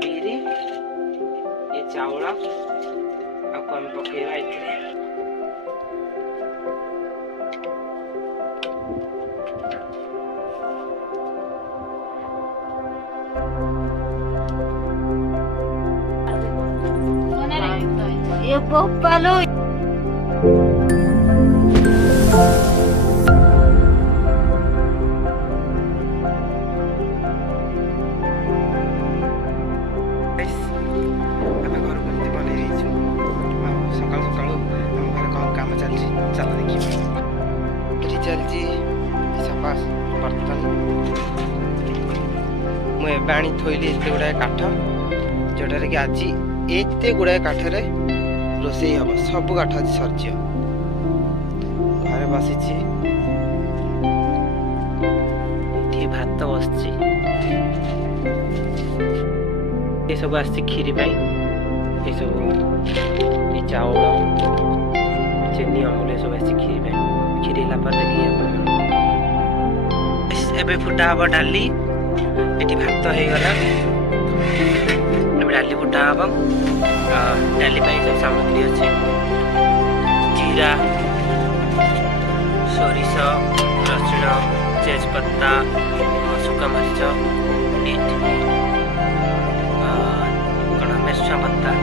बिरी ये चावल आपको हम पकेवा इतने ये बोपालो पानी थोइली एते गुड़ाए काठ जोटारे कि आज एते गुड़ाए काठरे रोषेई हम सब काठ आज सरज घरे बसी भात बस सब आस खीरी ये सब ये चाउल चीनी अमूल सब आस खीरी खीरी देखिए फुटा हम डाली ये भात हो गला डाली फुटा हम डाली सब सामग्री अच्छे जीरा सोरिष रसुण तेजपत्ता सुखा मरीच कौन मेरसुआ पत्ता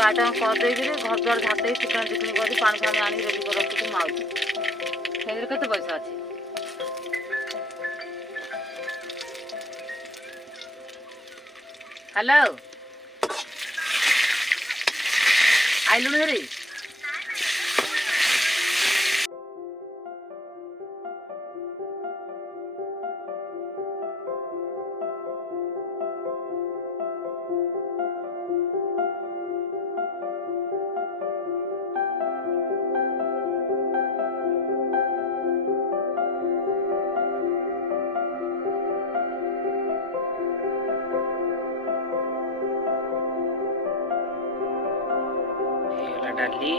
आटा करदे घर द्वार झाटे चिकन चिकन कर पानी फानी आनी रेडी कर रखी माउची केते पैसा अच्छे हेलो आइलु हेरी डाली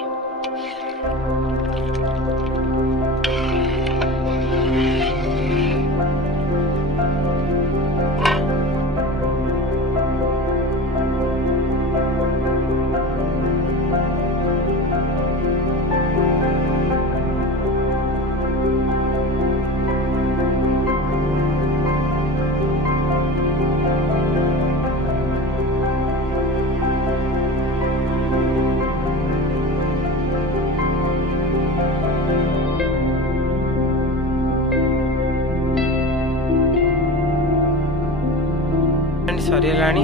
सरीगलानी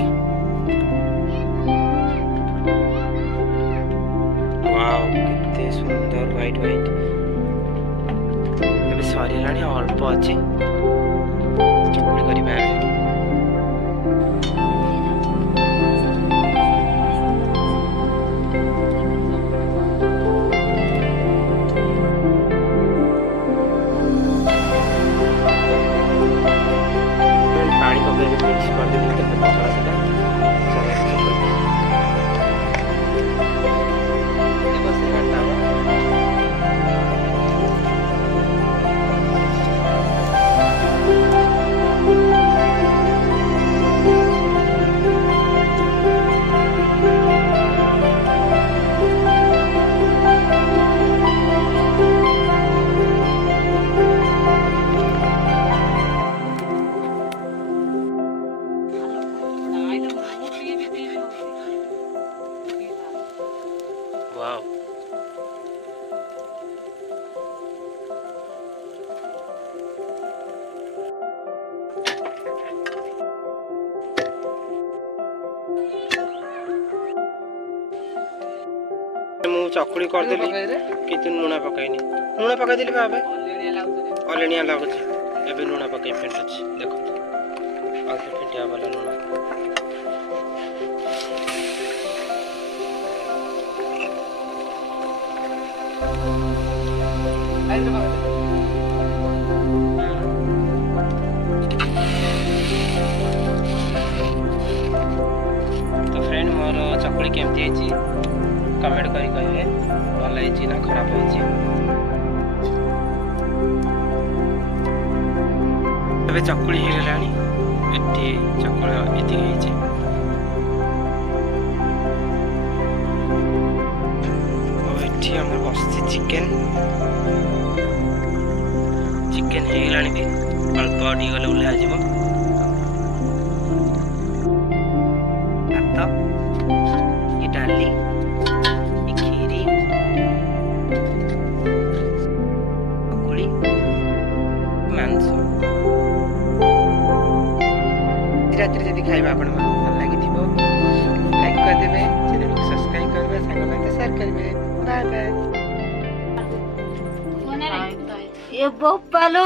वाओ कितने सुंदर व्हाइट व्हाइट अबे सरीगलानी अल्प अच्छे चकुड़ी करिबा पानी पकड़ के मिक्स कर दे कितने पकड़ा सीधा देखो से घंटा वाओ मु चकुड़ी कर देली कितु लुणा पकाइनी लुणा पकाई देली बाबे अलेनिया लागुଛି ଏବେ ଲୁଣ ପକାଇ ଫେଣ୍ଟୁଛି ଦେଖନ୍ତୁ ଆଉ ସେ ଫେଟିବା ବାଲା ଲୁଣ। तो फ्रेंड मोर चकुली केमती है कमेंट करी कहे भल है ना खराब है। ଏବେ ଚକୁଳି ହେଇଗଲାଣି। ଏଠି ଚକୁଳି ଏତିକି ହେଇଛି। ଆଉ ଏଠି ଆମର ବସିଛି ଚିକେନ। ଚିକେନ ହେଇଗଲାଣି ବି ଅଳ୍ପ ଟିକେ ଗଲେ ଓହ୍ଲା ଯିବ। ଭାତ ଏ ଡାଲି ଏ କ୍ଷୀରି ଚକୁଳି ମାଂସ। ରାତିରେ ଯଦି ଖାଇବା ଆପଣମାନଙ୍କୁ ଭଲ ଲାଗିଥିବ ଲାଇକ୍ କରିଦେବେ, ଚ୍ୟାନେଲକୁ ସବସ୍କ୍ରାଇବ୍ କରିବେ, ସାଙ୍ଗମାନେ ସେୟାର କରିବେ। Bye bye. ଏ ବୋପାଲୋ